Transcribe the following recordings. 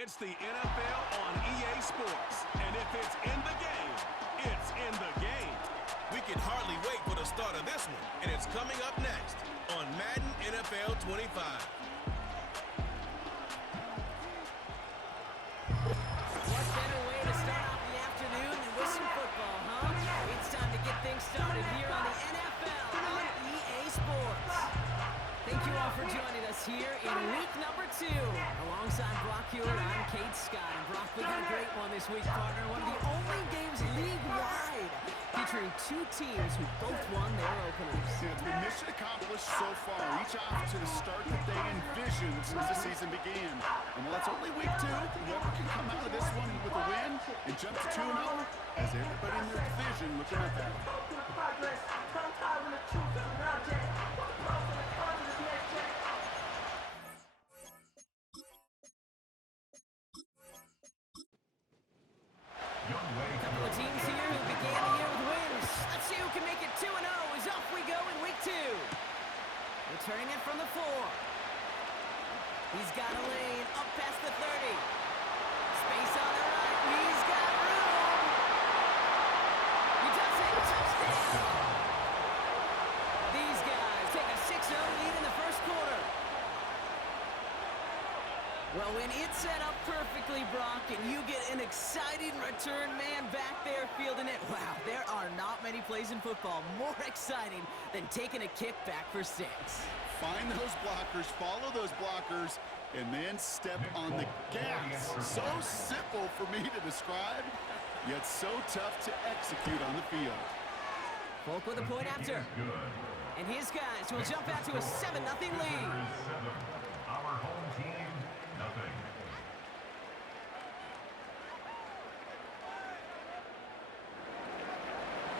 It's the NFL on EA Sports. And if it's in the game, it's in the game. We can hardly wait for the start of this one. And it's coming up next on Madden NFL 25. What better way to start off the afternoon than with some football, huh? It's time to get things started here on the NFL on EA Sports. Thank you all for joining us here in week number 2. Alongside Brock Hewitt, I'm Kate Scott. And Brock, we got a great one this week, partner. One of the only games league-wide featuring 2 teams who both won their openers. Yeah, it's been mission accomplished so far. Each off to the start that they envisioned since the season began. And while it's only week 2, whoever can come out of this one with a win and jump to 2-0, as everybody in their division looking at that. Couple of teams here who began the year with wins. Let's see who can make it 2-0 as off we go in week 2. Returning it from the 4. He's got a lane up past the 30. Space on the right. He's got room. He does it. Touchdown. These guys take a 6-0 lead in the first quarter. Well, when it's set up perfectly, Brock, and you get an exciting return man back there fielding it, wow, there are not many plays in football more exciting than taking a kick back for 6. Find those blockers, follow those blockers, and then step on the gas. So simple for me to describe, yet so tough to execute on the field. Folk with a point after. And his guys will jump out to a 7-0 lead. Our home team, nothing.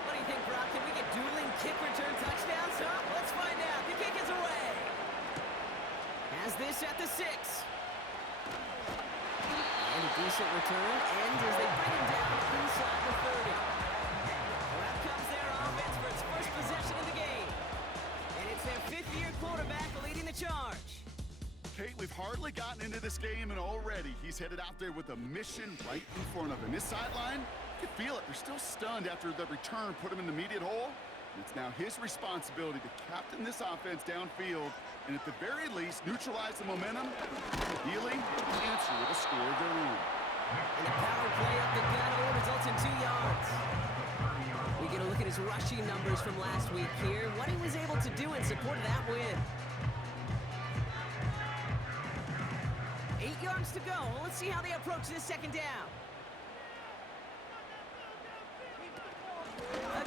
What do you think, Brock? Can we get dueling kick return touchdowns? Huh? Let's find out. The kick is away. Has this at the 6. And a decent return ends as they bring him down inside the 30. Well, out comes their offense for its first possession of the game. And it's their 5th-year quarterback leading the charge. Kate, we've hardly gotten into this game, and already he's headed out there with a mission right in front of him. His sideline, you can feel it. They're still stunned after the return put him in the immediate hole. And it's now his responsibility to captain this offense downfield and at the very least neutralize the momentum, ideally answer with a score of their own. And the power play up the gut only results in 2 yards. We get a look at his rushing numbers from last week here, what he was able to do in support of that win. 8 yards to go. Let's see how they approach this second down.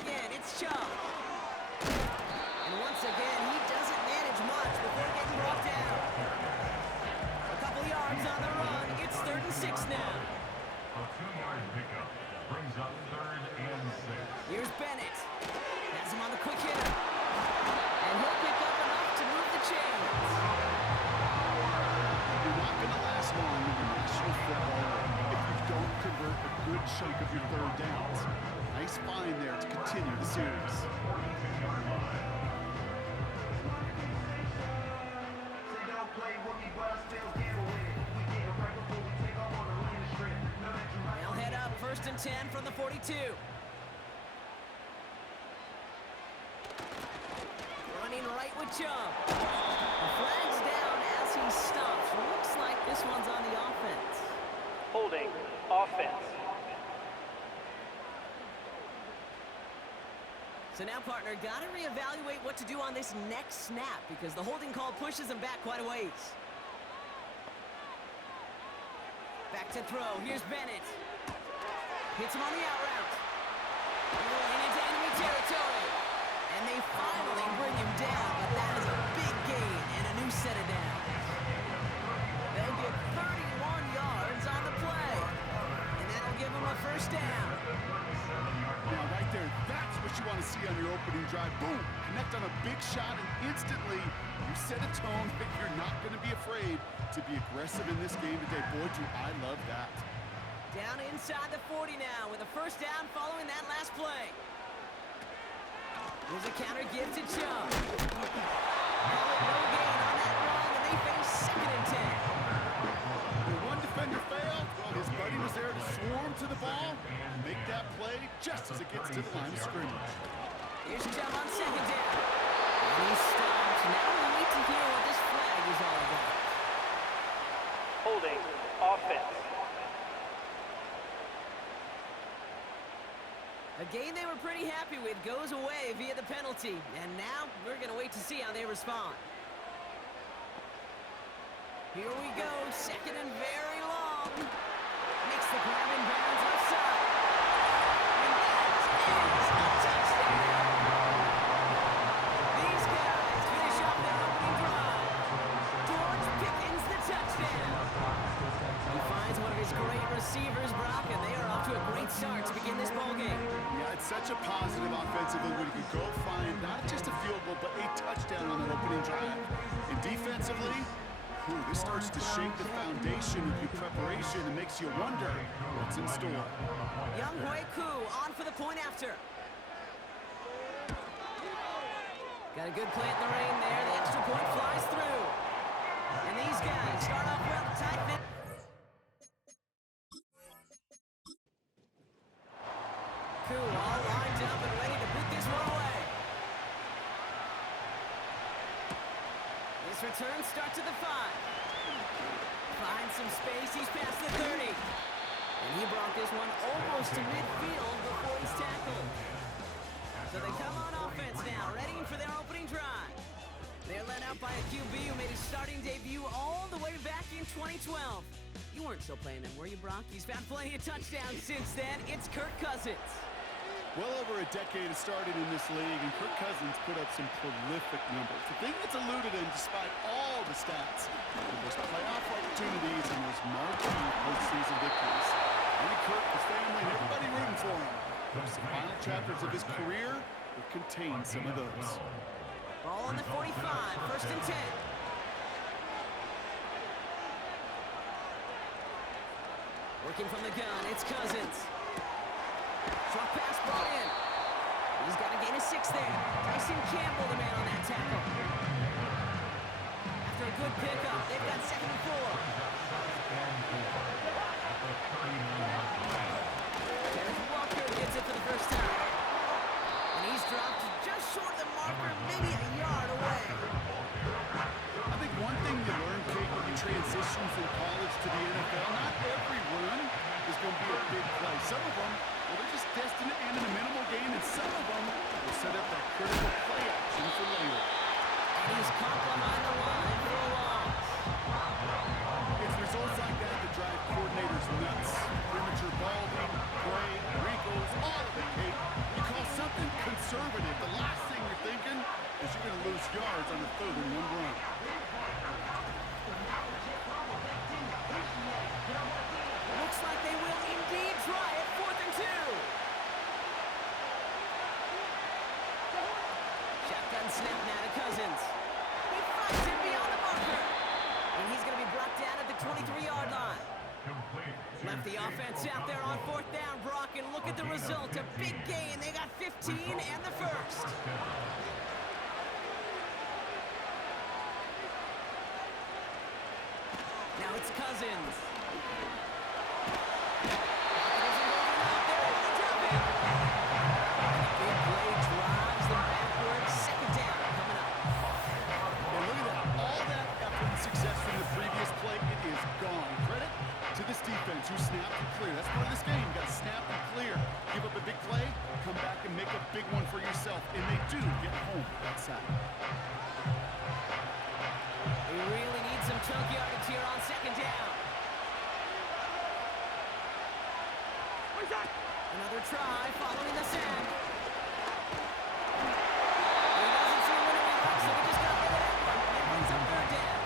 Again, it's Chubb. And once again, he doesn't manage much before getting brought down. A couple yards on the run. It's 3rd and 6 now. A 2-yard pickup brings up 3rd and 6. Here's Bennett. Has him on the quick hitter. And he'll pick up enough to move the chains. You're not going to last long in the National Football League if you don't convert a good chunk of your 3rd downs. Nice find there to continue the series. They'll head up 1st and 10 from the 42. Running right with Chubb. The flag's down as he stops. Looks like this one's on the offense. Holding offense. So now, partner, got to reevaluate what to do on this next snap because the holding call pushes him back quite a ways. Back to throw. Here's Bennett. Hits him on the out route. Rolling into enemy territory. And they finally bring him down, but that is a big gain and a new set of downs. They'll get 31 yards on the play. And that'll give them a 1st down. Now, right there, that's what you want to see on your opening drive. Boom! Connect on a big shot, and instantly you set a tone that you're not going to be afraid to be aggressive in this game today. Boy, do I love that. Down inside the 40 now with a 1st down following that last play. There's a counter give to Chubb. Call it no gain on that run, and they face 2nd and 10. When one defender fails, him to the ball and make that play just as it gets to the line of scrimmage. Here's a jump on second down. And he stopped. Now we need to hear what this flag is all about. Holding. Offense. A game they were pretty happy with goes away via the penalty. And now we're going to wait to see how they respond. Here we go. Second and very long. Makes the grab in bounds outside. And that is a touchdown. These guys finish off their opening drive. George Pickens the touchdown. He finds one of his great receivers, Brock, and they are off to a great start to begin this ballgame. Yeah, it's such a positive offensively when you can go find not just a field goal, but a touchdown on that opening drive. And defensively, this starts to shake the foundation of your preparation and makes you wonder what's in store. Young Hui Koo on for the point after. Got a good play at the rain there. The extra point flies through. And these guys start off well, tight fit. Koo all lined up and ready to put this one away. This return starts at the 5. Finds some space, he's past the 30. And he brought this one almost to midfield before he's tackled. So they come on offense now, ready for their opening drive. They're led out by a QB who made his starting debut all the way back in 2012. You weren't still playing him, were you, Brock? He's found plenty of touchdowns since then. It's Kirk Cousins. Well over a decade has started in this league, and Kirk Cousins put up some prolific numbers. The thing that's eluded him, despite all the stats, were those playoff opportunities and those marquee postseason victories. And Kirk, his family, and everybody rooting for him. Those final chapters of his career will contain some of those. Ball on the 45, first and 10. Working from the gun, it's Cousins. Short pass brought in. He's got to gain a 6 there. Tyson Campbell, the man on that tackle. After a good pickup, they've got second and 4. Kenneth Walker gets it for the first time. And he's dropped just short of the marker, maybe a yard away. I think one thing you learn, Kate, when you transition from college to the NFL, not every run is going to be a big play. Some of them, well, they're just destined to end in a minimal gain, and some of them will set up that critical play action for later. And he's caught behind the line for a loss. It's results like that that drive coordinators nuts. Premature balding, gray, wrinkles, all of it, Kate. You call something conservative. The last thing you're thinking is you're going to lose yards on a 3rd and 1 run. Looks like they will indeed try it, 4th and 2. Shotgun snap now to Cousins. He finds him beyond the marker. And he's going to be brought down at the 23-yard line. Left the offense out there on 4th down, Brock, and look at the result. A big gain. They got 15 and the first. Now it's Cousins. Big play drives them backwards. Second down coming up. And look at that. All that effort and success from the previous play, it is gone. Credit to this defense who snapped and clear. That's part of this game. You got to snap and clear. Give up a big play, come back and make a big one for yourself. And they do get home that side. We really need some chunk yardage here on second down. Another try following the sack. He doesn't see what he likes, so he just got rid of that one. It brings up 3rd down.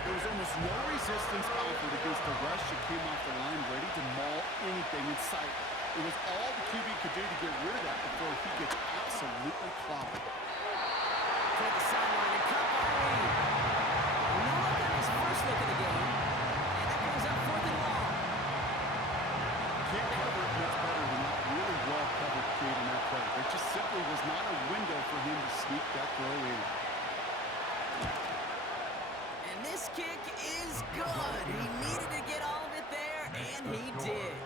There was almost no resistance offered against the rush that came off the line ready to maul anything in sight. It was all the QB could do to get rid of that before he gets absolutely clobbered. Toward the sideline and caught by Reed. No look on his first look of the game. And that brings up 4th and long. Can't cover it much better than that. Really well covered Kate in that play. There just simply was not a window for him to sneak that throw in. And this kick is good. He needed to get all of it there, and he did.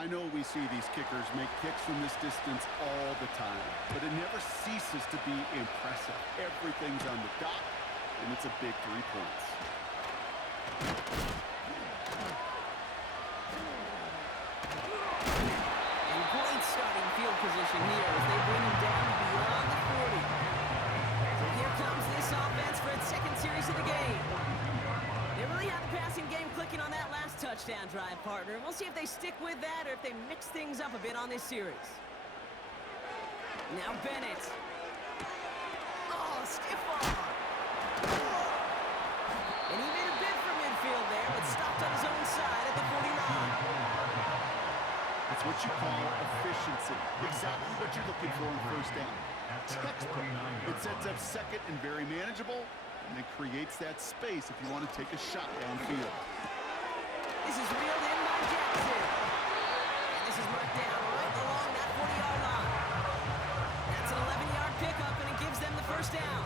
I know we see these kickers make kicks from this distance all the time, but it never ceases to be impressive. Everything's on the dot, and it's a big 3 points. And great starting field position here as they bring him down beyond the 40. So here comes this offense for its second series of the game. They really have the passing game clicking on that last touchdown drive, partner. We'll see if they stick with that or if they mix things up a bit on this series. Now Bennett. Oh, stiff arm. And he made a bid for midfield there, but stopped on his own side at the 49. It's what you call efficiency. Exactly what you're looking for in first down. Textbook. It sets up second and very manageable, and it creates that space if you want to take a shot downfield. This is reeled in by Jackson. And this is marked down right along that 40-yard line. That's an 11-yard pickup, and it gives them the first down.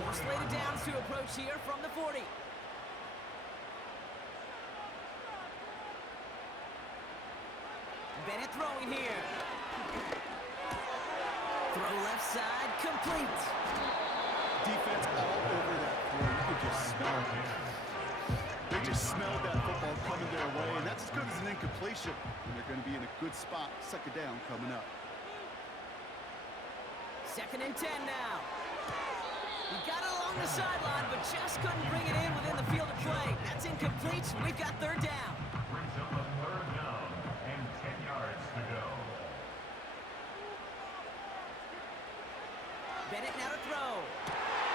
More slated downs to approach here from the 40. Bennett throwing here. Throw left side, complete. Defense all over that throw. You could just smell it. They just smelled that football coming their way, and that's as good as an incompletion. And they're going to be in a good spot. Second down coming up. 2nd and 10 now. He got it along the sideline, but just couldn't bring it in within the field of play. That's incomplete. We've got 3rd down. Brings up a 3rd down and 10 yards to go. Bennett now to throw.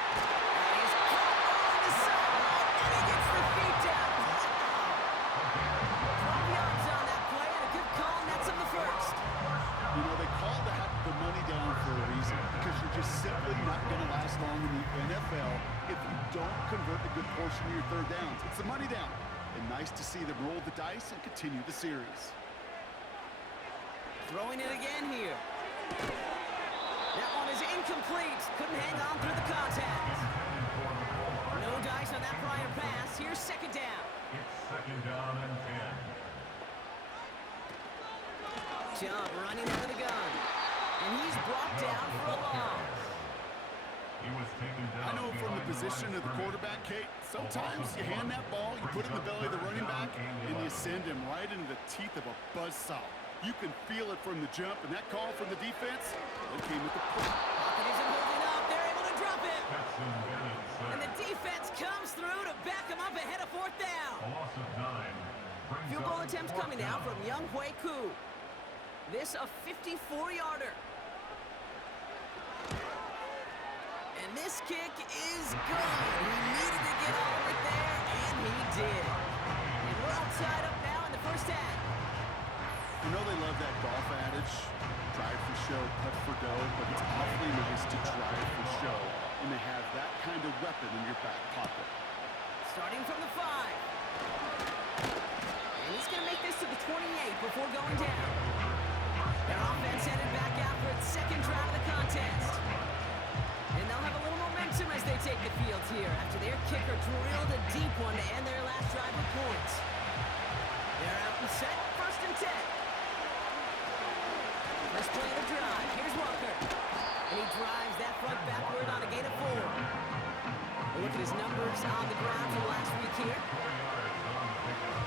And he's caught on the sideline, and he gets the feet down. 12 yards on that play, and a good call, and that's on the first. You know, they call that the money down for a reason, because you're just simply not going to last long in the NFL if you don't convert a good portion of your 3rd downs. It's the money down. And nice to see them roll the dice and continue the series. Throwing it again here. That one is incomplete. Couldn't hang on through the contact. No dice on that prior pass. Here's 2nd down. It's 2nd down and 10. Chubb running out of the gun. And he's brought down for a loss. He was taken down. I know from the position of the quarterback, Kate, sometimes you hand that ball, you put it in the belly of the running back, and you send him right into the teeth of a buzzsaw. You can feel it from the jump, and that call from the defense, it came with the push. Pocket isn't holding up. They're able to drop it. Stetson Bennett said. And the defense comes through to back him up ahead of 4th down. A loss of 9. Field goal attempt coming now from Young Hui Koo. This a 54-yarder. And this kick is good. He needed to get all of it there, and he did. And we're all tied up now in the first half. You know they love that golf adage, drive for show, putt for dough, but it's awfully nice to drive for show when they have that kind of weapon in your back pocket. Starting from the 5. And he's going to make this to the 28 before going down. Their offense headed back out for its 2nd drive of the contest. And they'll have a little momentum as they take the field here after their kicker drilled a deep one to end their last drive with points. They're out and set, 1st and 10. First play of the drive. Here's Walker. And he drives that front backward on a gain of 4. We'll look at his numbers on the ground from last week here. 4 yards on the pickup.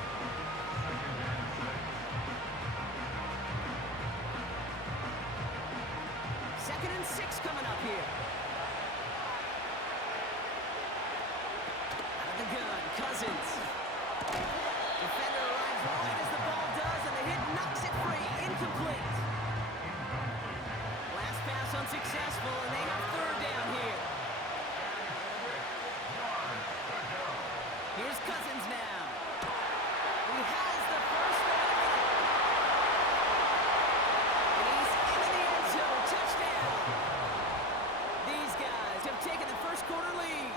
2nd and 6. 2nd and 6 coming up here. Out of the gun, Cousins. Defender arrives right as the ball does, and the hit knocks it free. Incomplete. Last pass unsuccessful, and they have 3rd down here. Here's Cousins now. He has the first down. And he's into the end zone. Touchdown. These guys have taken the first quarter lead.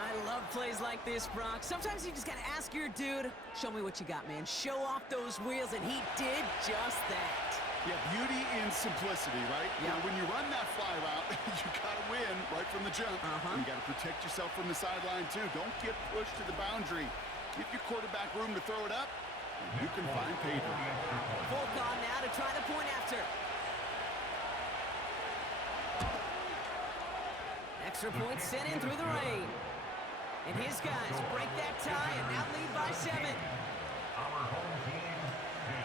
I love plays like this, Brock. Sometimes you just got to ask your dude, show me what you got, man. Show off those wheels, and he did just that. Yeah, beauty in simplicity, right? Yeah. Now, when you run that fly route, you got to win right from the jump. You got to protect yourself from the sideline, too. Don't get pushed to the boundary. Give your quarterback room to throw it up, You can find pay dirt. Folk on now to try the point after. Extra point sent in through the rain. And his guys break that tie and now lead by 7. Our home team, 10.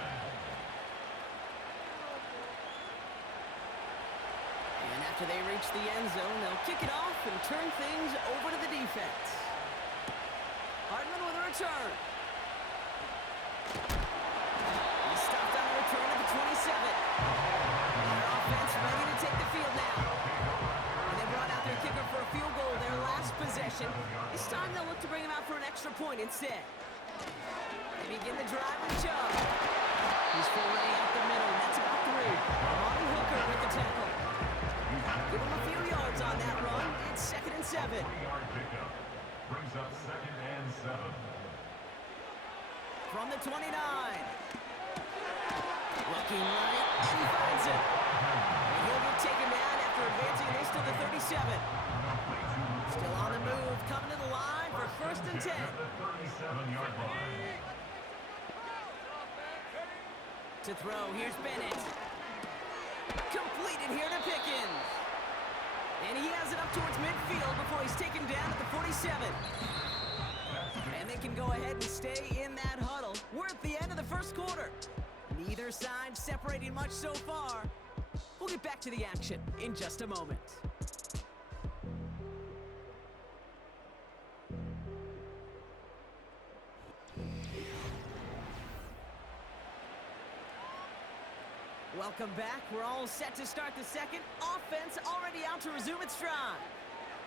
And after they reach the end zone, they'll kick it off and turn things over to the defense. Hardman with a return. He's stopped on the return at the 27. Their offense ready to take the field now. And they brought out their kicker for a field goal their last possession. This time they'll look to bring him out for an extra point instead. They begin the drive with Chubb. He's foray up the middle, and that's about 3. Monty Hooker with the tackle. Give him a few yards on that run. It's 2nd and 7. 20-yard pickup brings up 2nd and 7. From the 29. Looking right, and he finds it. And he'll be taken down after advancing this to the 37. Still on the move, coming to the line for 1st and 10. At the 37-yard line. To throw, here's Bennett. Completed here to Pickens. And he has it up towards midfield before he's taken down at the 47. And they can go ahead and stay in that huddle. We're at the end of the first quarter. Neither side separating much so far. We'll get back to the action in just a moment. Welcome back. We're all set to start the second. Offense already out to resume its stride.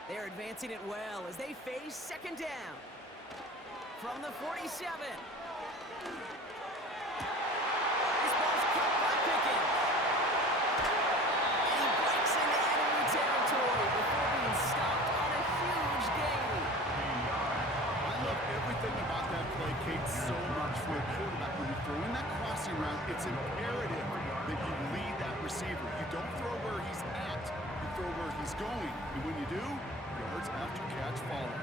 They're advancing it well as they face 2nd down. From the 47. This ball's caught by Pickens. And he breaks into enemy territory before being stopped on a huge gain. I love everything about that play, Kate, so much for a quarterback. When you throw in that crossing route, it's imperative that you lead that receiver. You don't throw where he's at, you throw where he's going. And when you do, yards after catch follow.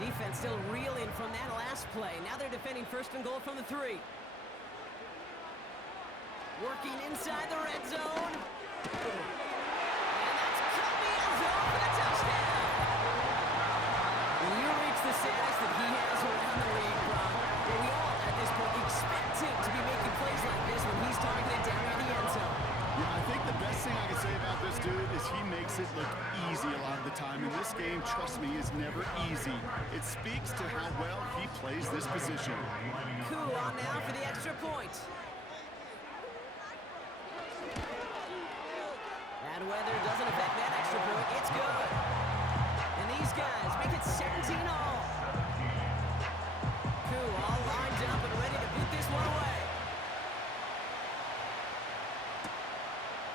Defense still reeling from that last play. Now they're defending 1st and goal from the 3. Working inside the red zone. And that's cut the end zone for the touchdown. When you reach the status that he has around the league, Bron, we all at this point expect him to be making plays like this when he's targeted down near the end zone. Yeah, I think the best thing I can say about this dude is he makes it look easy a lot of the time. And this game, trust me, is never easy. It speaks to how well he plays this position. Koo on now for the extra point. Bad weather doesn't affect that extra point. It's good. And these guys make it 17 all. Koo all lined up and ready to boot this one away.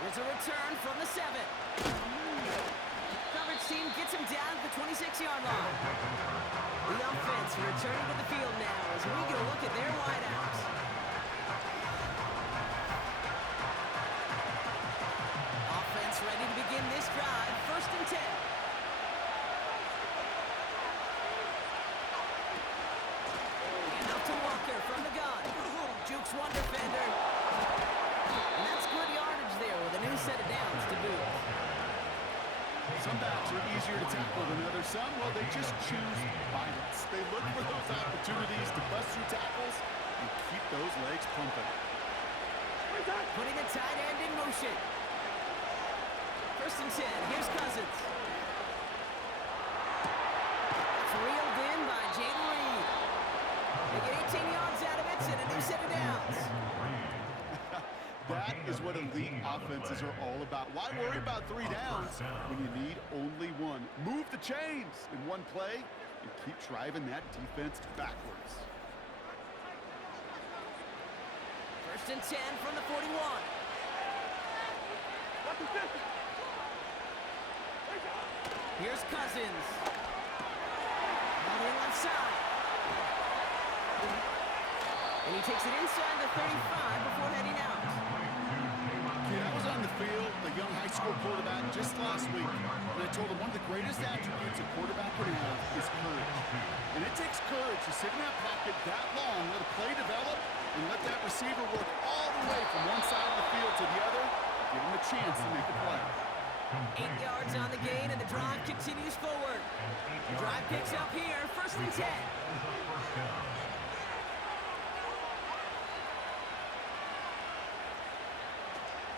There's a return from the 7. Coverage team gets him down at the 26-yard line. The offense returning to the field now as we get a look at their wideouts. Offense ready to begin this drive. 1st and 10. And out to Walker from the gun. Jukes one defender. And that's good yardage there with a new set of downs to boot. Some backs are easier to tackle than others. Some, well, they just choose violence. They look for those opportunities to bust through tackles and keep those legs pumping. Putting the tight end in motion. 1st and 10. Here's Cousins. It's reeled in by Jayden Reed. They get 18 yards out of it and a new set of downs. That is what elite offenses are all about. Why worry about 3 downs when you need only 1? Move the chains in one play and keep driving that defense backwards. 1st and 10 from the 41. Here's Cousins. On the left side. And he takes it inside the 35 before heading out. Yeah, I was on the field, a young high school quarterback, just last week, and I told him one of the greatest attributes a quarterback can have is courage. And it takes courage coverage to sit in that pocket that long, let a play develop, and let that receiver work all the way from one side of the field to the other. Give him a chance to make a play. 8 yards on the gain, and the drive continues forward. The drive picks up here, 1st and 10.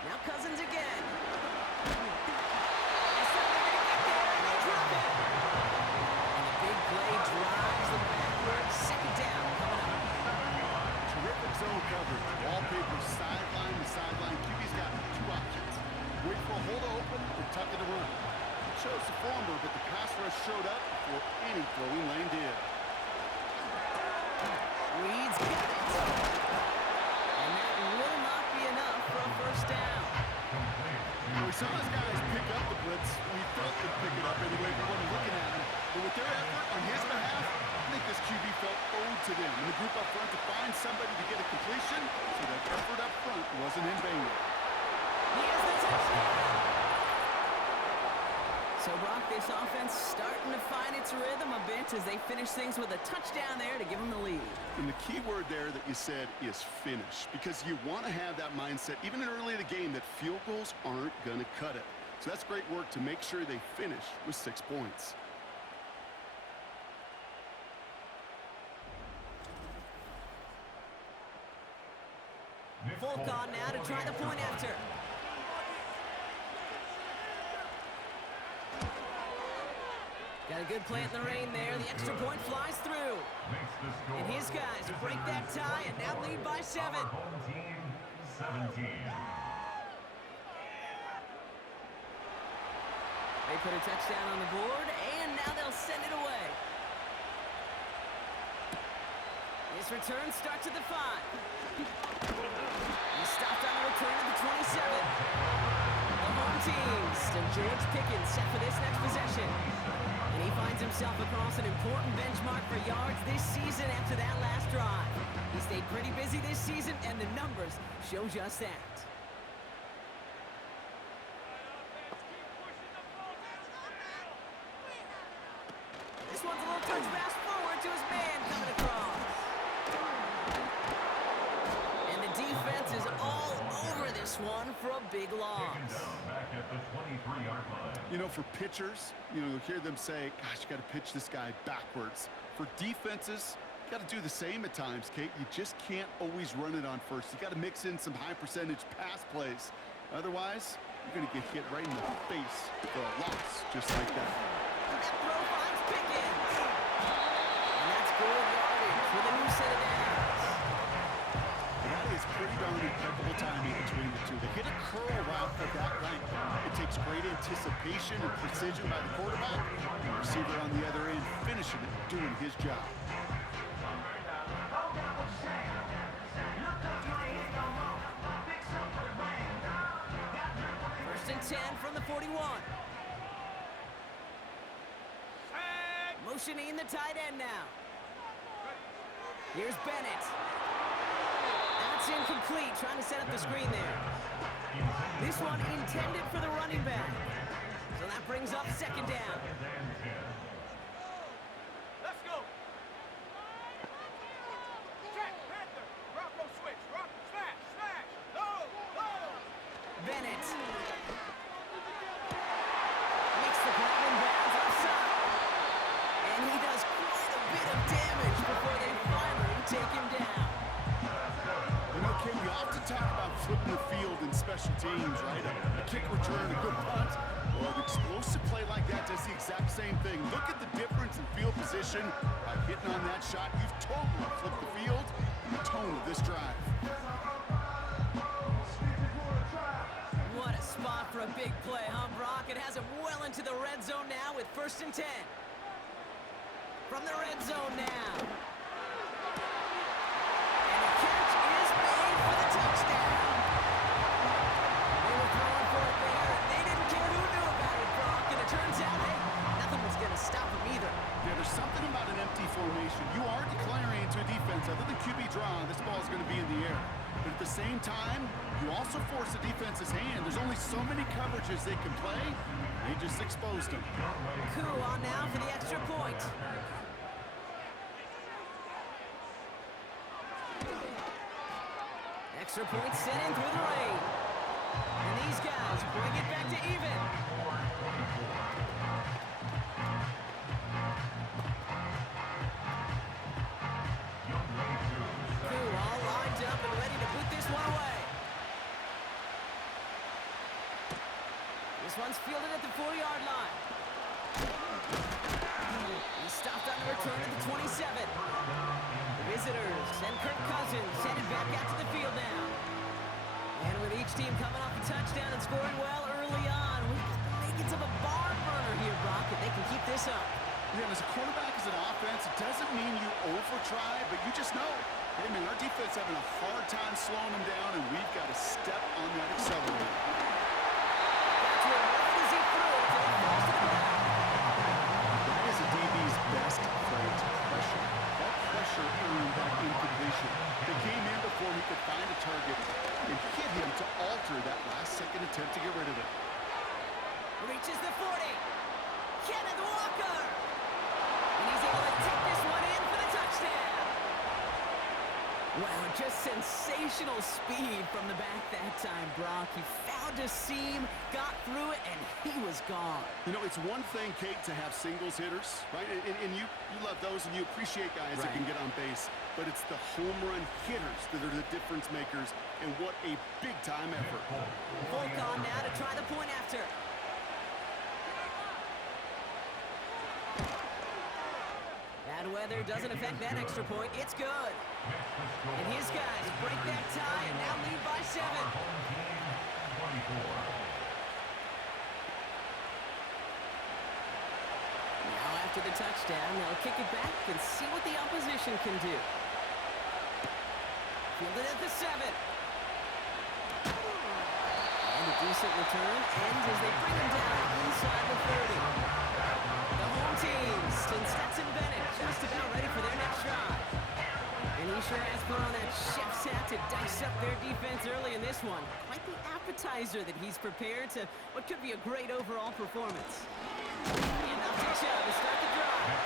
Now Cousins again. It's not going to get there, and they drop it. And the big play drives them backwards. 2nd down coming up. Terrific zone coverage. Wallpaper sideline to sideline. QB's got 2 options. Wait for a hole to open or tuck it to run. It shows the former, but the pass rush showed up before any throwing lane did. Reed's got it. And that will not be enough for a 1st down. We saw his guys pick up the blitz. We felt them pick it up anyway. We weren't looking at him. But with their effort on his behalf, I think this QB felt owed to them. And the group up front to find somebody to get a completion, so that effort up front wasn't in vain. He has the touchdown. So, Brock, this offense starting to find its rhythm a bit as they finish things with a touchdown there to give them the lead. And the key word there that you said is finish, because you want to have that mindset, even early in the game, that field goals aren't going to cut it. So that's great work to make sure they finish with 6 points. Folk on now to try the point after. Got a good play in the rain there. The extra point flies through. And his guys break that tie and now lead by 7. Home team 17. They put a touchdown on the board, and now they'll send it away. This return starts at the 5. He stopped on the return at the 27. The home team, still George Pickens set for this next possession. And he finds himself across an important benchmark for yards this season after that last drive. He stayed pretty busy this season, and the numbers show just that. This one's a little touch pass forward to his man coming across. And the defense is all over this one for a big loss. Back at the 23-yard line. You know, for pitchers, you'll hear them say, gosh, you got to pitch this guy backwards. For defenses, you got to do the same at times, Kate. You just can't always run it on first. You got to mix in some high-percentage pass plays. Otherwise, you're going to get hit right in the face for a loss just like that. That throw finds Pickens. And that's good yardage with a new set of downs. That is pretty darn impeccable timing between the two. They hit a curl route of that length. It takes great anticipation and precision by the quarterback. The receiver on the other end finishing it, doing his job. First and 10 from the 41. Motioning the tight end now. Here's Bennett. That's incomplete, trying to set up the screen there. This one intended for the running back. So that brings up 2nd down. Let's go. Check, Panther. Rock, roll, switch. Rock, smash, smash. Low, low. Bennett. Makes the grab and bounds outside. And he does quite a bit of damage before they finally take him down. You know, Kim, we often talk about flipping the field in special teams, right? A kick return, a good punt. Well, an explosive play like that does the exact same thing. Look at the difference in field position. By hitting on that shot, you've totally flipped the field and the tone of this drive. What a spot for a big play, huh, Brock? It has him well into the red zone now with 1st and 10. From the red zone now. And the catch is made for the touchdown. They were throwing for it there, and they didn't care who knew about it, Brock. And it turns out, hey, nothing was going to stop him either. Yeah, there's something about an empty formation. You are declaring into a defense. Other than QB draw, this ball is going to be in the air. But at the same time, you also force the defense's hand. There's only so many coverages they can play. They just exposed them. Coup on now for the extra point. Extra point sent in through the lane. And these guys bring it back to even. Koo all lined up and ready to put this one away. This one's fielded at the 4-yard line. He stopped on the return at the 27. The visitors and Kirk Cousins send it back out to the field now. And with each team coming off a touchdown and scoring well early on, we've got the makings of a barn burner here, Brock, if they can keep this up. Yeah, and as a quarterback, as an offense, it doesn't mean you over-try, but you just know, hey, man, our defense having a hard time slowing them down, and we've got to step on that accelerator. Got to him right as he threw it to the first down. That is a DB's best trait, pressure. That pressure earned that incompletion. They came in before he could find a target and hit him to alter that last-second attempt to get rid of it. Reaches the 40. Kenneth Walker. And he's able to take this one in for the touchdown. Wow, just sensational speed from the back that time, Brock. He found a seam, got through it, and he was gone. You know, it's one thing, Kate, to have singles hitters, right? And you love those and you appreciate guys that can get on base. But it's the home run hitters that are the difference makers, and what a big-time effort. Volk on now to try the point after. Bad weather doesn't affect that extra point. It's good. And his guys break that tie and now lead by 7. Now after the touchdown, they'll kick it back and see what the opposition can do. Fielded at the 7. And a decent return ends as they bring him down inside the 30. The home team, Stetson Bennett, just about ready for their next drive. And he sure has put on that chef's hat to dice up their defense early in this one. Quite the appetizer that he's prepared to what could be a great overall performance. And off to Chubb to start the drive.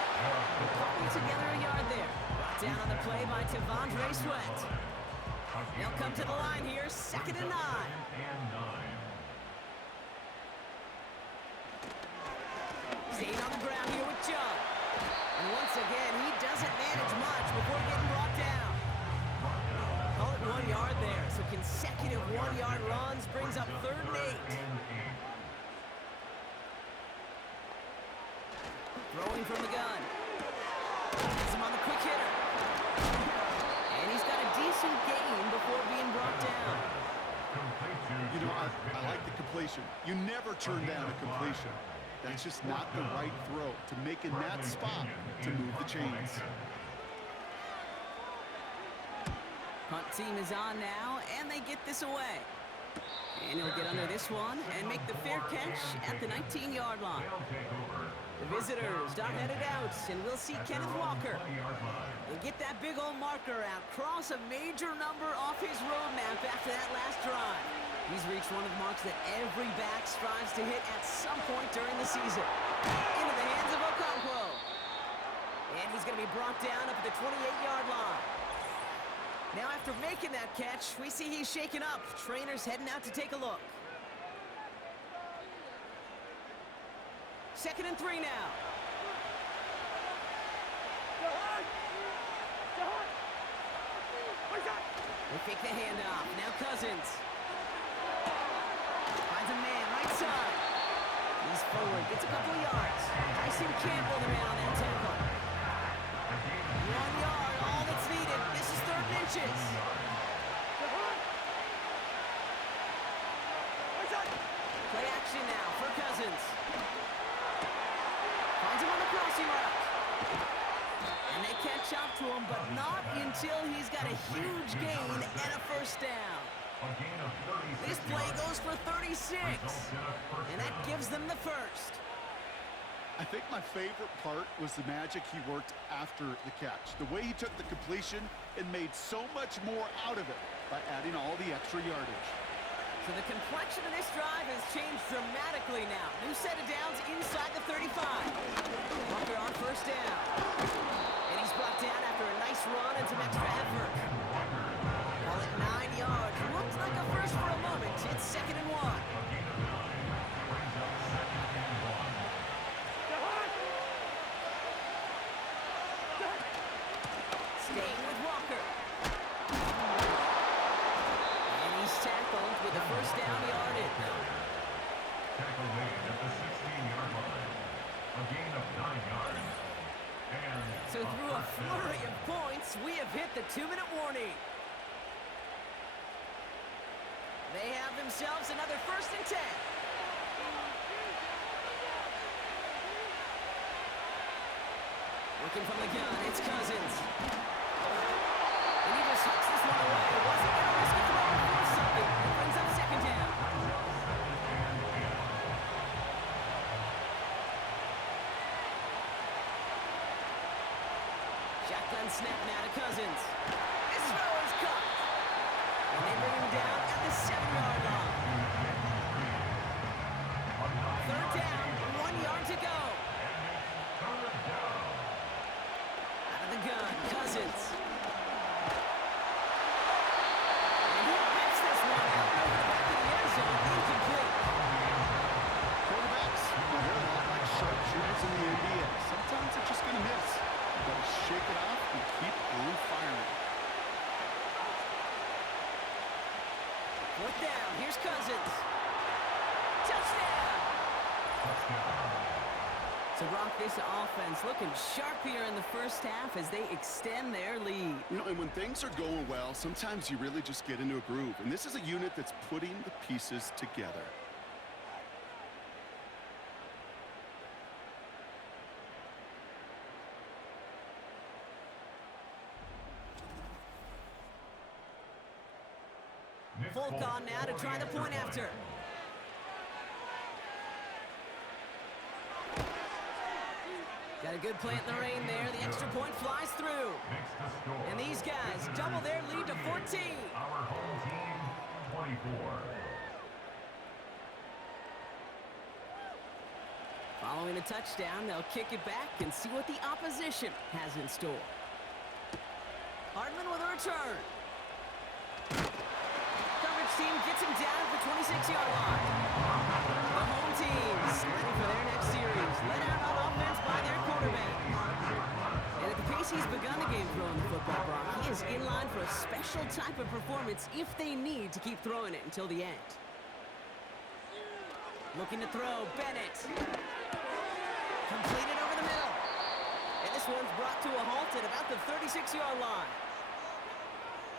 Putting together a yard there. Brought down on the play by T'Vondre Sweat. They'll come to the line here, 2nd and 9. Staying on the ground here with Chubb. And once again, he doesn't manage much before getting brought down. Call it 1 yard there. So consecutive 1-yard runs brings up 3rd and 8. Throwing from the gun. Has him on the quick hitter. And he's got a decent gain before being brought down. You know, I like the completion. You never turn down a completion. That's just not the right throw to make in that spot to move the chains. Punt team is on now, and they get this away. And he'll get under this one and make the fair catch at the 19-yard line. The visitors start headed out, and we'll see Kenneth Walker. They get that big old marker out, cross a major number off his roadmap after that last drive. He's reached one of the marks that every back strives to hit at some point during the season. Into the hands of Okonkwo. And he's going to be brought down up at the 28-yard line. Now after making that catch, we see he's shaken up. Trainer's heading out to take a look. 2nd and 3 now. They fake the handoff. Now Cousins. Finds a man right side. He's forward, gets a couple of yards. Tyson Campbell, the man on that tackle. 1 yard, all that's needed. This is 3rd and inches. Play action now for Cousins. Finds him on the crossing route. And they catch up to him, but not until he's got a huge gain and a 1st down. This play goes for 36, and that gives them the 1st. I think my favorite part was the magic he worked after the catch. The way he took the completion and made so much more out of it by adding all the extra yardage. So the complexion of this drive has changed dramatically now. New set of downs inside the 35. Walker on 1st down. And he's brought down after a nice run and some extra effort. Call it 9 yards It's 2nd and 1. A gain of 9 brings up 2nd and 1. Staying with Walker. And he's tackled with the first down yardage. Tackle made at the 16-yard line. A gain of 9 yards. And So through a flurry of points, we have hit the 2-minute warning. They have themselves another 1st and 10. Working from the gun, it's Cousins. And he just hooks this one away. Wasn't going to risk a throw or something. It brings up 2nd down. Shotgun snap now to Cousins. This throw is caught. And they bring him down at the 7-yard line. 3rd down, 1 yard to go. Out of the gun, Cousins. And he rips this one out over the back of the end zone, incomplete. Quarterbacks, they're a lot like sharpshooters in the NBA. Sometimes they're just going to miss. You got to shake it off and keep on firing. 4th down, here's Cousins. Touchdown! So, Brock, this offense looking sharp here in the first half as they extend their lead. You know, and when things are going well, sometimes you really just get into a groove. And this is a unit that's putting the pieces together. Folk on now to try the point after. Got a good play in the rain there. The extra point flies through. And these guys double their lead to 14. Our home team, 24. Following a touchdown, they'll kick it back and see what the opposition has in store. Hardman with a return. Coverage team gets him down at the 26-yard line. The home team's ready for their next series. Let out on offense by their quarterback. And at the pace he's begun the game throwing the football, Brock, he is in line for a special type of performance if they need to keep throwing it until the end. Looking to throw, Bennett. Completed over the middle. And this one's brought to a halt at about the 36-yard line.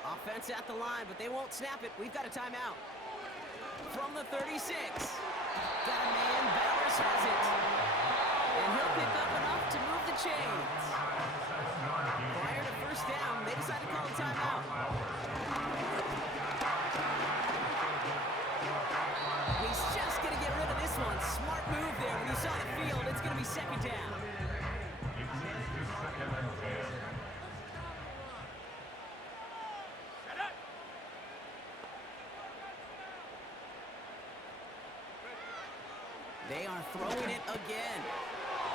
Offense at the line, but they won't snap it. We've got a timeout. From the 36. Got a man, Bowers has it. And he'll pick up enough to move the chains. Prior to first down, they decide to call a timeout. He's just going to get rid of this one. Smart move there. When you saw the field, it's going to be 2nd down. It leads to 2nd and 10. They are throwing it again.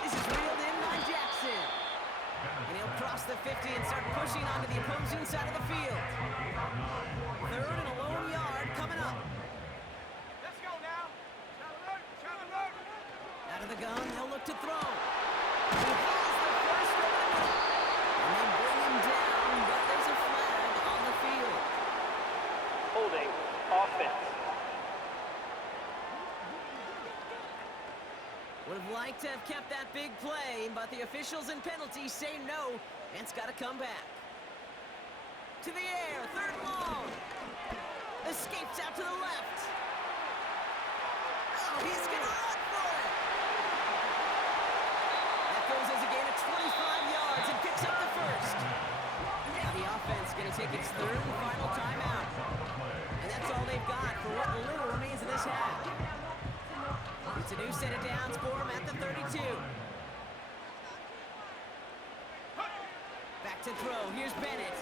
This is reeled in by Jackson. And he'll cross the 50 and start pushing onto the opposing side of the field. 3rd and a lone yard coming up. Let's go now. Out of the gun, they'll look to throw. He has the first over the middle. And they bring him down, but there's a flag on the field. Holding offense. Would have liked to have kept that big play, but the officials and penalties say no, and it's got to come back. To the air, 3rd and long. Escapes out to the left. Oh, he's going to run for it. That goes as a gain of 25 yards and picks up the first. Now the offense going to take its 3rd and final timeout. And that's all they've got for what little remains of this half. It's a new set of downs for him at the 32. Back to throw. Here's Bennett.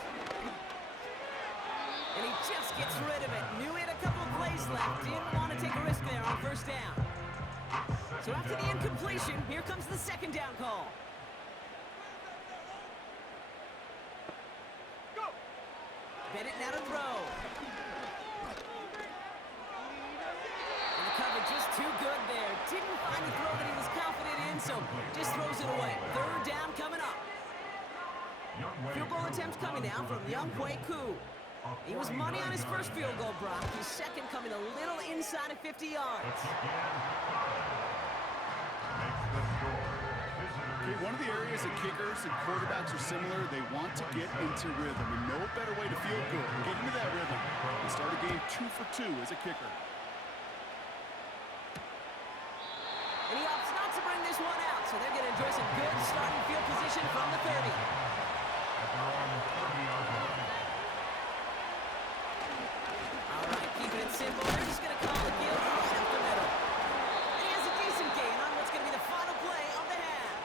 And he just gets rid of it. Knew he had a couple of plays left. Didn't want to take a risk there on first down. So after the incompletion, here comes the 2nd down call. Bennett now to throw. Just throws it away. Third down coming up. Field goal attempts coming now from Young Wei Koo. He was money on his first field goal, Brock. His second coming a little inside of 50 yards. Okay, one of the areas that kickers and quarterbacks are similar, they want to get into rhythm, and no better way to feel good than get into that rhythm and start a game 2 for 2 as a kicker. And he opts not to bring this one out, so they're going to enjoy some good starting field position from the 30. All right, keeping it simple. They're just going to call it guilt right up the middle. And he has a decent gain on what's going to be the final play of the half.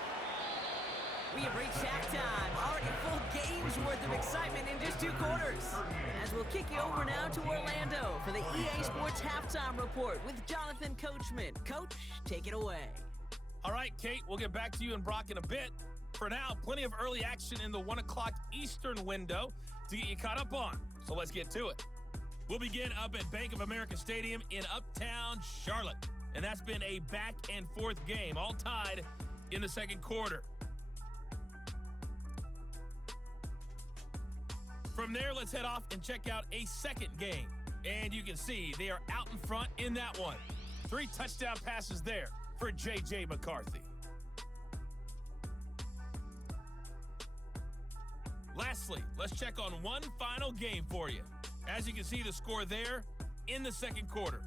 We have reached halftime. Already a full game's worth of excitement in just 2 quarters. As we'll kick you over now to Orlando for the EA Sports Halftime Report with Jonathan Coachman. Coach, take it away. All right, Kate, we'll get back to you and Brock in a bit. For now, plenty of early action in the 1 o'clock Eastern window to get you caught up on. So let's get to it. We'll begin up at Bank of America Stadium in Uptown Charlotte. And that's been a back-and-forth game, all tied in the second quarter. From there, let's head off and check out a second game. And you can see they are out in front in that one. 3 touchdown passes there for J.J. McCarthy. Lastly, let's check on one final game for you. As you can see the score there in the second quarter.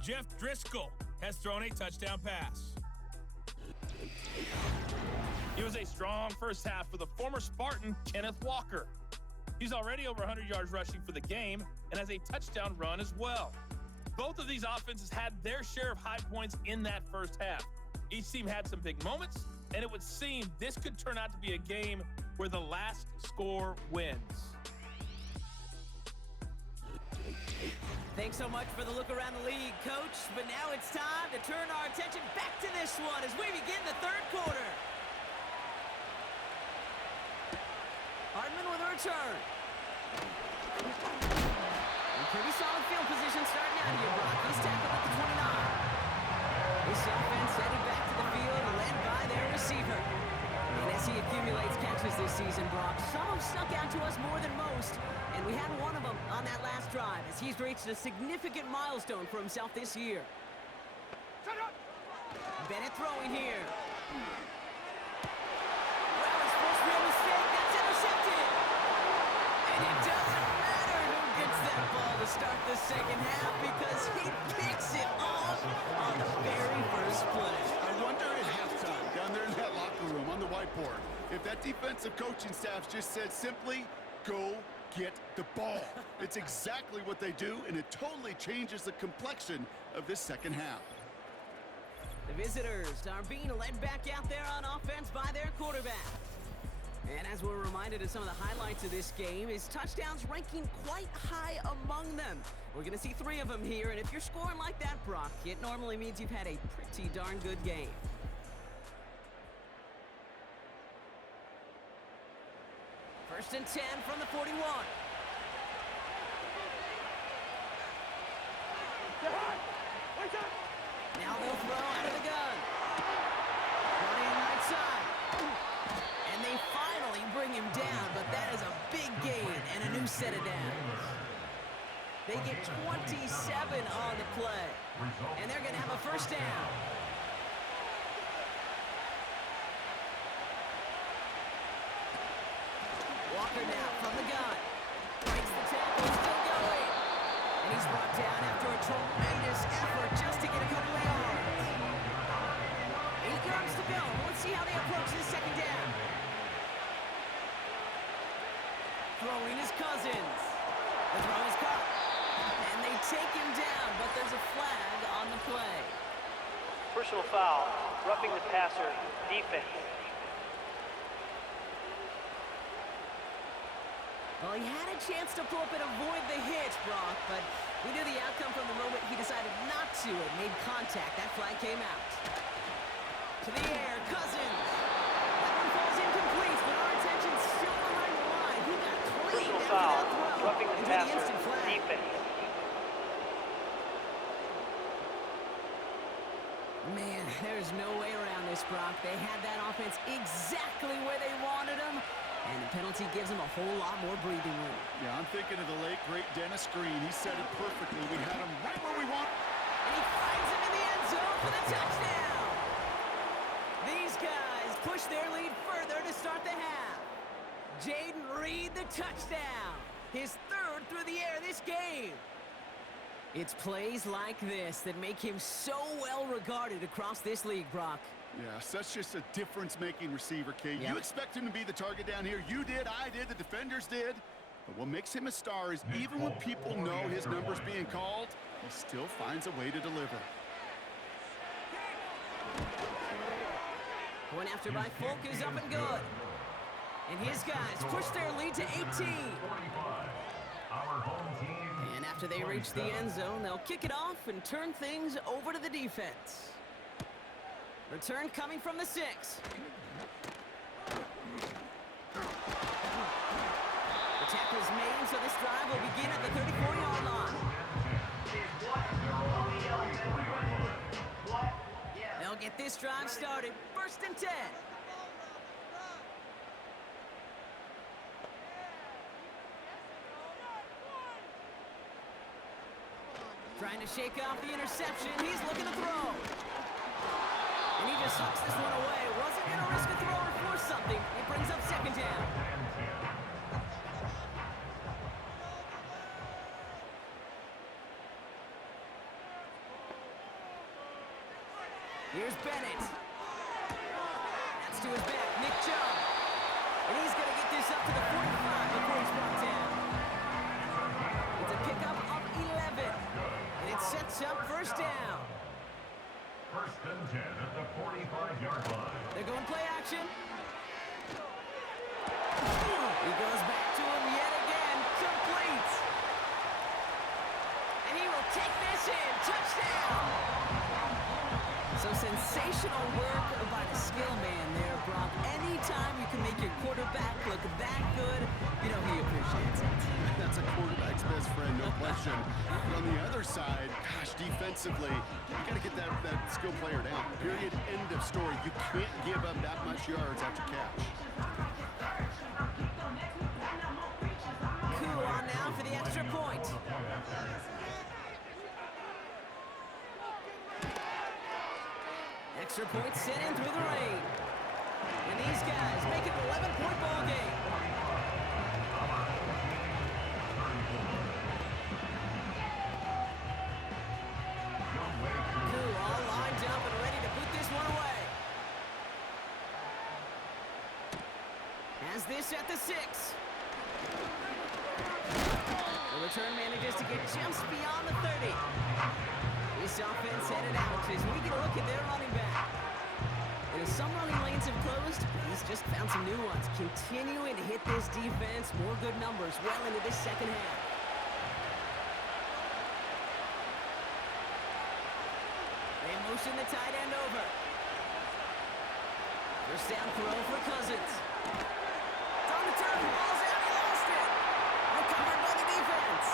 Jeff Driscoll has thrown a touchdown pass. It was a strong first half for the former Spartan, Kenneth Walker. He's already over 100 yards rushing for the game and has a touchdown run as well. Both of these offenses had their share of high points in that first half. Each team had some big moments, and it would seem this could turn out to be a game where the last score wins. Thanks so much for the look around the league, Coach. But now it's time to turn our attention back to this one as we begin the third quarter. Hardman with a return. And pretty solid field position starting out here, Brock. He's tackled at the 29. This offense headed back to the field, led by their receiver. And as he accumulates catches this season, Brock, some have stuck out to us more than most. And we had one of them on that last drive as he's reached a significant milestone for himself this year. Bennett throwing here. Well, his first real mistake, that's intercepted. And it doesn't matter who gets that ball to start the second half because he picks it off on the very first play. I wonder at halftime, down there in that locker room on the whiteboard, if that defensive coaching staff just said simply, go get the ball. It's exactly what they do, and it totally changes the complexion of this second half. The visitors are being led back out there on offense by their quarterback. And as we're reminded of some of the highlights of this game, his touchdowns ranking quite high among them. We're going to see 3 of them here, and if you're scoring like that, Brock, it normally means you've had a pretty darn good game. First and 10 from the 41. Now they'll throw out of the gun. Running right side. And they finally bring him down, but that is a big gain and a new set of downs. They get 27 on the play, and they're going to have a first down. Walker now from the gun. Breaks the tackle, still going. And he's brought down after a tremendous effort just to get a couple of yards. 8 yards to go. Let's see how they approach this second down. Throwing his Cousins. The throw is caught. And they take him down, but there's a flag on the play. Personal foul, roughing the passer, defense. Well, he had a chance to pull up and avoid the hit, Brock, but we knew the outcome from the moment he decided not to and made contact. That flag came out. To the air, Cousins. That one falls incomplete, but our attention's still behind the line. He got cleaned Personal after foul, that throw. roughing the And passer, the instant flag. defense. Man, There's no way around this, Brock. They had that offense exactly where they wanted them, and the penalty gives them a whole lot more breathing room. Yeah, I'm thinking of the late, great Dennis Green. He said it perfectly. We had him right where we want. And he finds him in the end zone for the touchdown. These guys push their lead further to start the half. Jaden Reed, the touchdown. His third through the air this game. It's plays like this that make him so well regarded across this league, Brock. Yeah, such just a difference-making receiver, Kate. Yep. You expect him to be the target down here. You did, I did, the defenders did. But what makes him a star is even when people know his number's being called, he still finds a way to deliver. Point after by Folk is up and good. And his guys push their lead to 18. Our home team. And after they reach the end zone, they'll kick it off and turn things over to the defense. Return coming from the 6. The tackle's made, so this drive will begin at the 34-yard line. They'll get this drive started. 1st and 10. Trying to shake off the interception. He's looking to throw. And he just hucks this one away. Wasn't going to risk a throw or force something. It brings up 2nd down. Here's Bennett. That's to his back, Nick Chubb. And he's going to get this up to the 45 before he's brought down. It's a pickup of 11. And it sets up 1st down. 1st and 10 at the 45-yard line. They're going play action. He goes back to him yet again. Complete. And he will take this in. Touchdown. So sensational work by the skill man there, Brock. Anytime you can make your quarterback look that good, you know he appreciates it. That's a quarterback's best friend, no question. But on the other side, gosh, defensively, you got to get that skill player down. Period, end of story. You can't give up that much yards after catch. Cool on now for the extra point. Extra point sent in through the rain. And these guys make it an 11-point ball game. Cool, all lined up and ready to put this one away. Has this at the 6. The return manages to get just beyond the 30. This offense headed out as we get a look at their running back. And as some running lanes have closed, he's just found some new ones. Continuing to hit this defense, more good numbers well into this 2nd half. They motion the tight end over. 1st down throw for Cousins. It's on the turn, ball's out, he lost it. Recovered by the defense.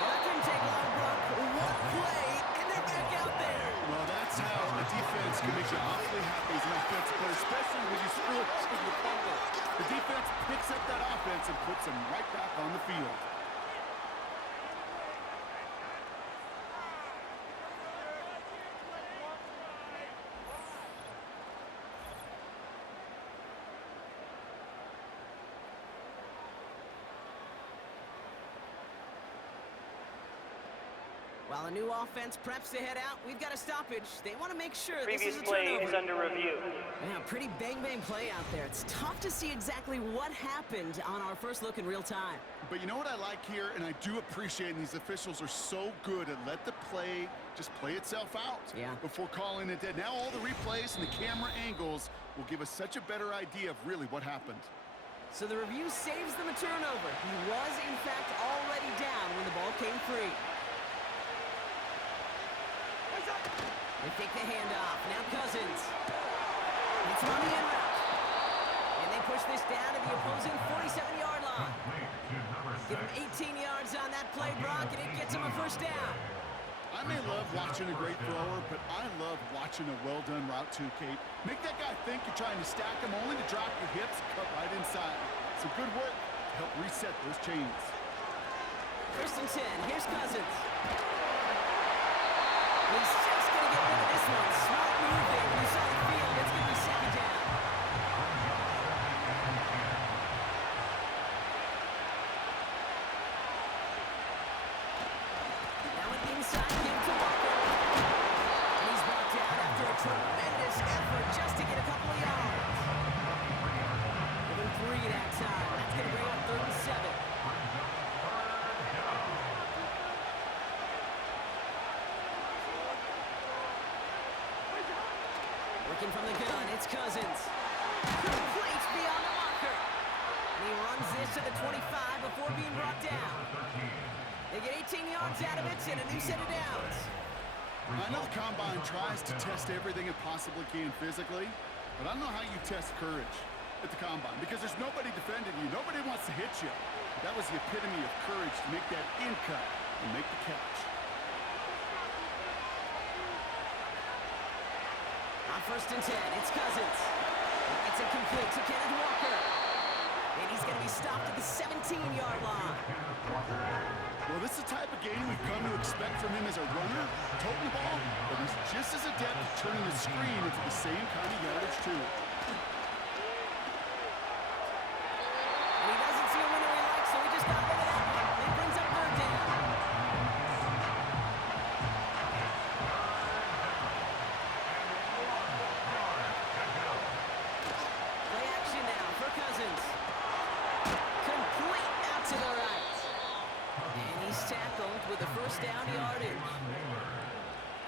That didn't take long, Brock. One play, and they're back out there. Well, that's how a defense can make you awfully happy as an offensive player, especially when you screw up with your fumble. The defense picks up that offense and puts them right back on the field. While a new offense preps to head out, we've got a stoppage. They want to make sure this Previous is a play turnover. is under review. Yeah, pretty bang-bang play out there. It's tough to see exactly what happened on our first look in real time. But you know what I like here, and I do appreciate, and these officials are so good at let the play just play itself out before calling it dead. Now all the replays and the camera angles will give us such a better idea of really what happened. So the review saves them a turnover. He was, in fact, already down when the ball came free. They take the handoff. Now Cousins. It's running in route. And they push this down to the opposing 47-yard line. Give him 18 yards on that play, Brock, and it gets him a 1st down. I may love watching a great thrower, but I love watching a well-done route too, Kate. Make that guy think you're trying to stack him only to drop your hips, cut right inside. Some good work to help reset those chains. 1st and 10. Here's Cousins. He's just going to get rid of this one. Smart move there. When you saw the field, it's going to be 2nd down. Now an inside give to Walker. And he's brought down after a tremendous effort just to get a couple of yards. Within 3 that time. That's going to bring up 3rd and 7. Working from the gun, it's Cousins. Complete beyond the marker. And he runs this to the 25 before being brought down. They get 18 yards out of it and a new set of downs. I know the Combine tries to test everything it possibly can physically, but I don't know how you test courage at the Combine because there's nobody defending you. Nobody wants to hit you. That was the epitome of courage to make that in cut and make the catch. On 1st and 10, it's Cousins. It's incomplete to Kenneth Walker. And he's going to be stopped at the 17-yard line. Well, this is the type of game we've come to expect from him as a runner, toting the ball, but he's just as adept at turning the screen into the same kind of yardage, too. And he doesn't see a window he likes, so he just got rid of that one. It brings up 3rd down. Play action now for Cousins. Complete out to the right. And he's tackled with a 1st down yardage.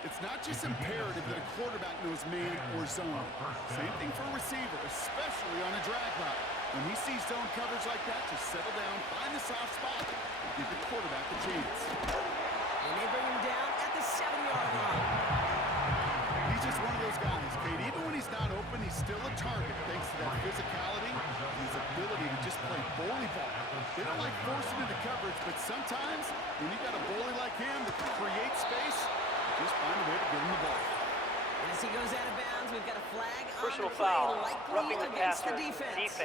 It's not just imperative that a quarterback knows man or zone. Same thing for a receiver, especially on a drag route. When he sees zone coverage like that, just settle down, find the soft spot, and give the quarterback a chance. And they bring him down at the 7-yard line. He's just one of those guys, Kate. Even when he's not open, he's still a target thanks to that physicality and his ability to just play bully ball. They don't like forcing into coverage, but sometimes when you got a bully like him that can create space, just find a way to get him the ball. And as he goes out of bounds, we've got a flag Personal on the play, foul, likely roughing the against passer, the defense.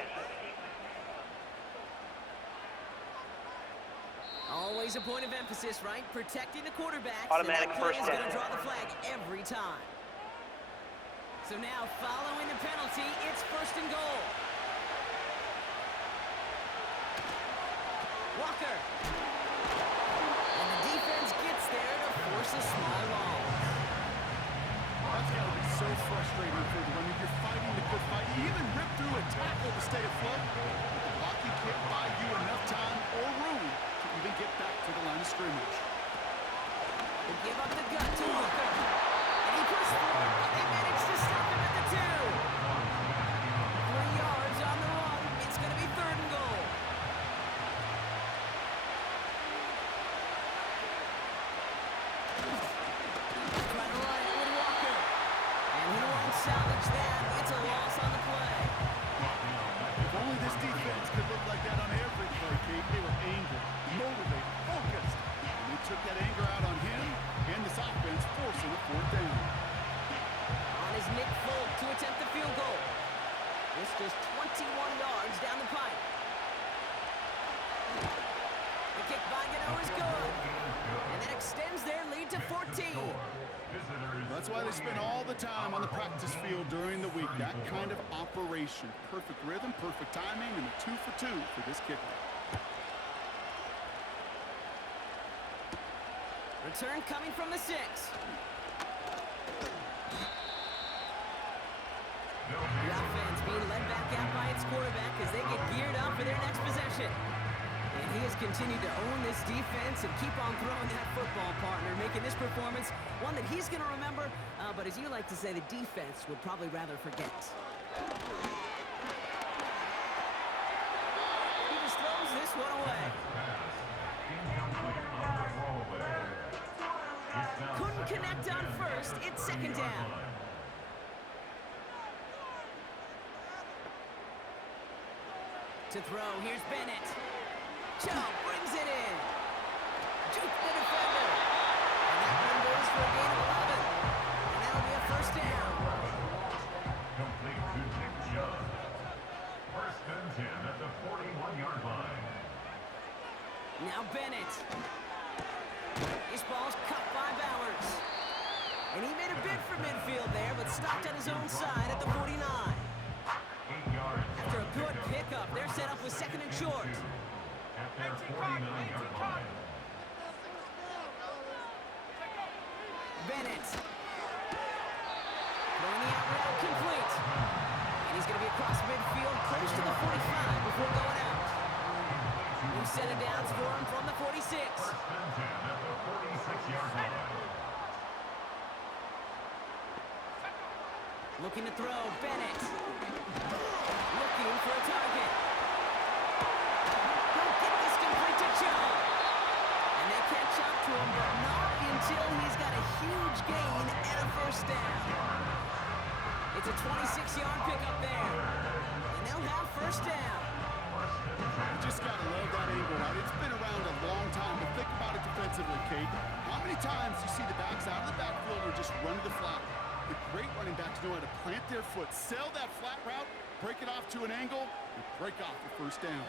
Always a point of emphasis, right? Protecting the quarterback. Automatic and that play first is going down. to draw the flag every time. So now, following the penalty, it's 1st and goal. Walker. And the defense gets there to force a small loss. That's got to be so frustrating for them. I mean, you're fighting the good fight. You even rip through a tackle to stay afloat. But the hockey can't buy you enough time or room to even get back to the line of scrimmage. They give up the gut to Walker. And he pushed forward. They managed to stop him at the 2. 3 yards on the run. It's going to be 3rd and goal. Try to run it with Walker. And he won't salvage that. It's a loss on the play. If only this defense could look like that on every play, Kate. They were angry, motivated, focused. And they took that anger out on him and this offense, forcing a 4th down. On is Nick Folk to attempt the field goal. This just 21 yards down the pipe. The kick by Gano is good. And that extends their lead to 14. That's why they spend all the time on the practice field during the week. That kind of operation. Perfect rhythm, perfect timing, and a 2 for 2 for this kicker. Return coming from the 6. The offense being led back out by its quarterback as they get geared up for their next possession. And he has continued to own this defense and keep on throwing that football, partner, making this performance one that he's going to remember, but as you like to say, the defense would probably rather forget. He just throws this one away. Couldn't connect on 1st. It's 2nd down. To throw, here's Bennett. Chubb brings it in. Juke the defender. And that one goes for a gain of 11. And that'll be a first down. Complete to Nick Chubb. First and 10 at the 41-yard line. Now Bennett. This ball's cut by Bowers. And he made a bid for midfield there, but stopped on his own side at the 49. 8 yards. After a good pickup, they're set up with second and short. At their 49-yard line. Bennett. Throwing the out route complete. And he's going to be across midfield, close to the 45 before going out. New set of downs for him from the 46. First and 10 at the 46-yard line. Looking to throw, Bennett. Looking for a target. He'll get this complete to Chubb. And they catch up to him, but not until he's got a huge gain and a first down. It's a 26-yard pickup there. And they'll have first down. You just got to love that angle, right? It's been around a long time, but think about it defensively, Kate. How many times you see the backs out of the backfield or just run to the flat? The great running backs know how to plant their foot, sell that flat route, break it off to an angle, and break off the first down.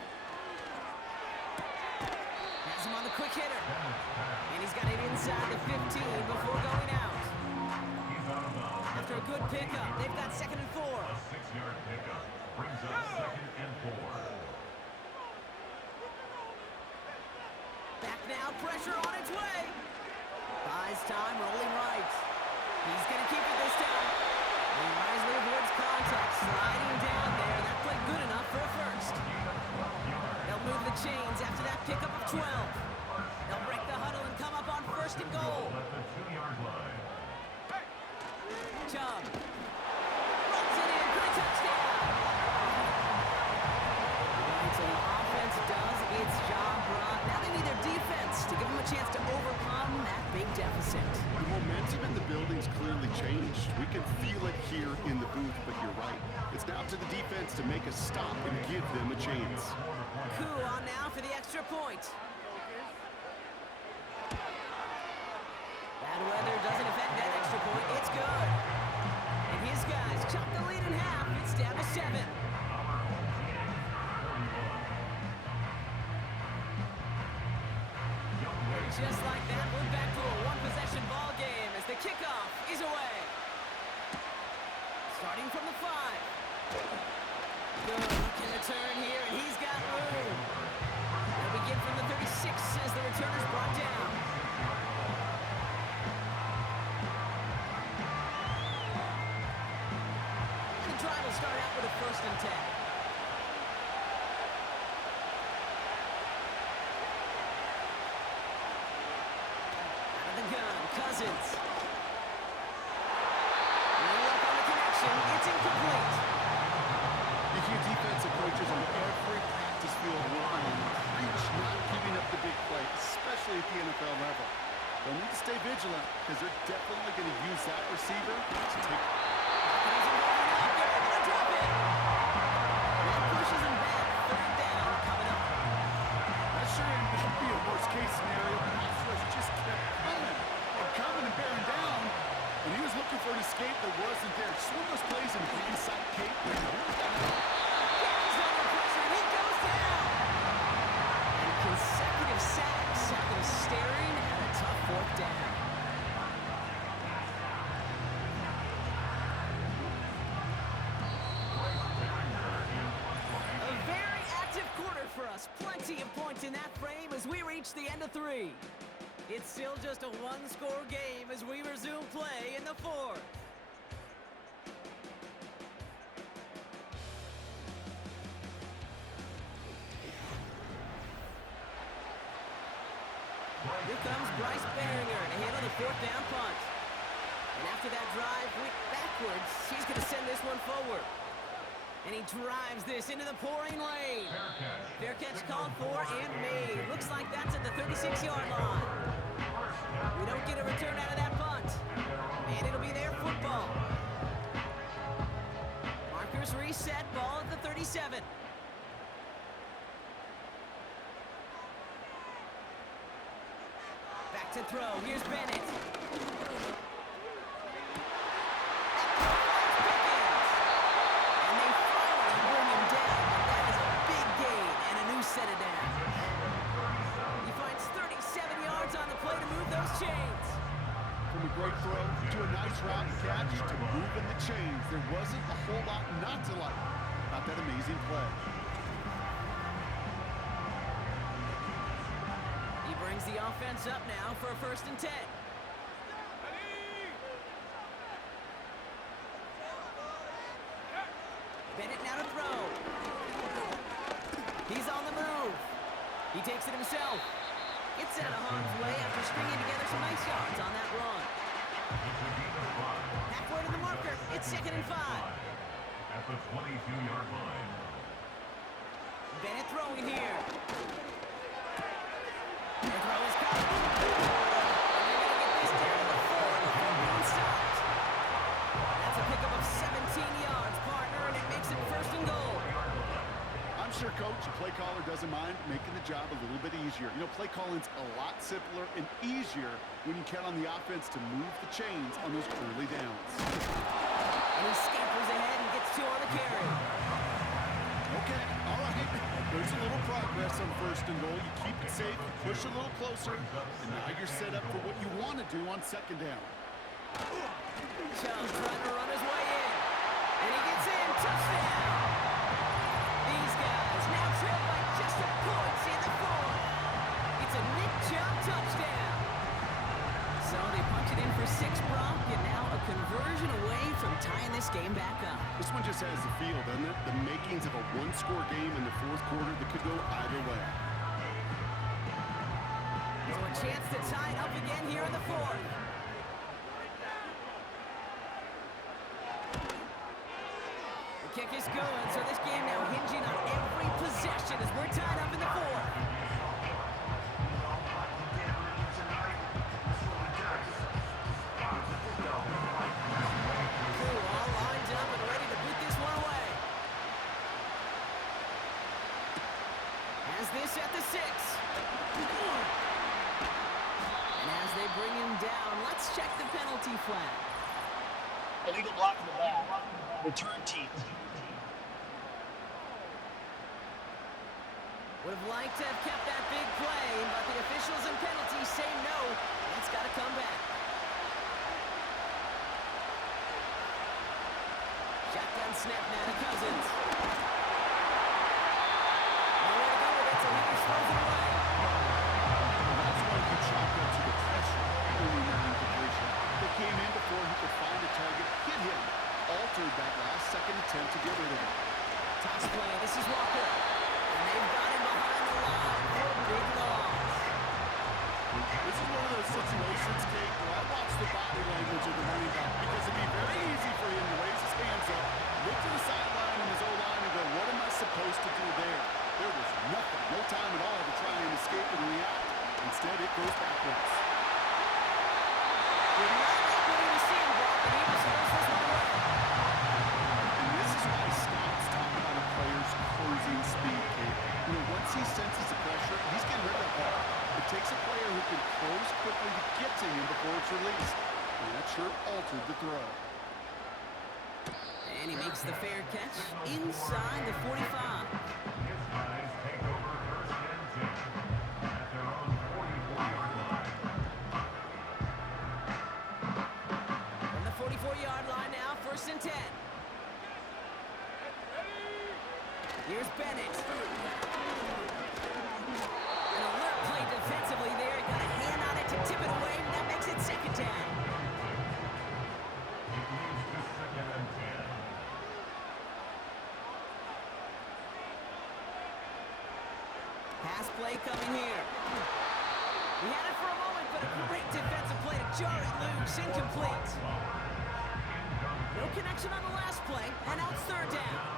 Has him on the quick hitter. And he's got it inside the 15 before going out. He's out of bounds. After a good pickup, they've got second and 4. A 6-yard pickup brings up second and 4. Back now, pressure on its way. Buys time, rolling right. He's going to keep it this time. He wisely avoids contact, sliding down there. That played good enough for a first. They'll move the chains after that pickup of 12. They'll break the huddle and come up on first and goal. At the 2-yard line. Chubb runs it in for a touchdown. Right, so the offense does its job right. Now they need their defense to give them a chance to overcome that big deficit. The momentum in the building's clearly changed. We can feel it here in the booth, but you're right. It's now to the defense to make a stop and give them a chance. Coup on now for the extra point. Bad weather doesn't affect that extra point. It's good. And his guys chop the lead in half. It's down to 7. Just like that, we're back to a one-possession ball game as the kickoff is away. Starting from the 5. Good, he can return here, and he's got room. They'll begin from the 36 as the returner's brought down. And the drive will start out with a first and 10. Cousins. No luck on the connection. It's incomplete. You hear defensive coaches on every practice field whine, preach not giving up the big play, especially at the NFL level. They'll need to stay vigilant because they're definitely going to use that receiver to take. Pushes him back. Third down coming up. That sure ain't be a worst-case scenario. Pass rush just kept coming and bearing down, and he was looking for an escape that wasn't there. Just one of those plays in hindsight, Kate. He's under pressure. He goes down. And consecutive sacks have them staring at a tough fourth down. A very active quarter for us. Plenty of points in that frame as we reach the end of 3. It's still just a one-score game as we resume play in the 4th. Here comes Bryce Behringer to handle the 4th down punt. And after that drive went backwards, he's going to send this one forward. And he drives this into the pouring lane. Fair catch called for and made. Looks like that's at the 36-yard line. We don't get a return out of that punt. And it'll be their football. Markers reset, ball at the 37. Back to throw. Here's Bennett. And they finally bring him down. That is a big gain and a new set of downs. He finds 37 yards on the play to move those chains. From a great throw to a nice round catch to moving the chains. There wasn't a whole lot not to like about that amazing play. He brings the offense up now for a 1st and 10. Bennett now to throw. He's on the move. He takes it himself. Gets out of harm's way after stringing together some nice yards on that run. Halfway to the marker. It's 2nd and 5. At the 22-yard line. Bennett throwing here. The throw is caught. And they're going to get this down to 4 before being stopped. That's a pickup of 17 yards, partner, and it makes it 1st and goal. I'm sure, Coach, the play caller doesn't mind making the job a little bit easier. You know, play calling's a lot simpler and easier when you count on the offense to move the chains on those early downs. And he scampers ahead and gets 2 on the carry. Okay, all right. There's a little progress on 1st and goal. You keep it safe, you push a little closer, and now you're set up for what you want to do on 2nd down. Chubb's trying to run his way in. And he gets in. Touchdown! These guys now trail by just a point in the 4th. It's a Nick Chubb touchdown. So they punch it in for 6, Brock, and now a conversion away from tying this game back up. This one just has the feel, doesn't it? The makings of a one-score game in the 4th quarter that could go either way. So a chance to tie it up again here in the 4th. The kick is good, so this game now hinging on every possession as we're tied up in the 4th. This at the 6. And as they bring him down, let's check the penalty flag. Illegal block in the back. Return team. Would have liked to have kept that big play, but the officials and penalties say no. It's got to come back. Shotgun snap now to Cousins. That's why you chalk up to the pressure early in that incompletion. They came in before he could find a target, hit him, altered that last-second attempt to get rid of him. Toss play. This is Walker. And they've got him behind the line for a big loss. This is one of those situations, Kate, where I watch the body language of the running back because it'd be very easy for him to raise his hands up, look to the sideline and his O-line and go, what am I supposed to do there? There was nothing, no time at all to try and escape and react. Instead, it goes backwards. Did not like what he was seeing, Brock, and he just throws this one away. And this is why scouts talk about a player's closing speed, Kate. You know, once he senses the pressure, he's getting rid of that ball. It takes a player who can close quickly to get to him before it's released. And that sure altered the throw. And he makes the fair catch inside the 45. His guys take over 1st and 10 at their own 44-yard line. From the 44-yard line now, 1st and 10. Here's Bennett. An alert play defensively there. Got a hand on it to tip it away, and that makes it 2nd down. It moves to 2nd and 10. Pass play coming here. He had it for a moment, but a great defensive play to jar it loose. Incomplete. No connection on the last play, and now it's 3rd down.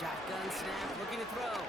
Shotgun snap, looking to throw.